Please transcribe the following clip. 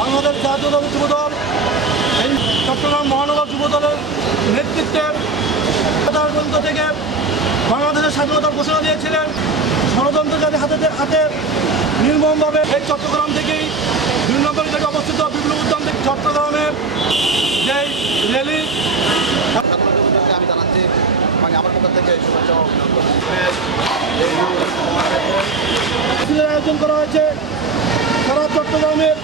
বাংলাদেশ জাতীয়তাবাদী যুবদল এই চট্টগ্রাম মহানগর যুবদলের নেতৃত্বে গ্রন্থ থেকে বাংলাদেশের স্বাধীনতার ঘোষণা দিয়েছিলেন। ষড়যন্ত্রকারী হাতে নির্মমভাবে এই চট্টগ্রাম থেকেই 2 নম্বর থেকে অবস্থিত বিপ্লব উদ্যান থেকে চট্টগ্রামের যে র্যালি আমি জানাচ্ছি আমার পক্ষ থেকে শুভেচ্ছা আয়োজন করা হয়েছে সারা চট্টগ্রামের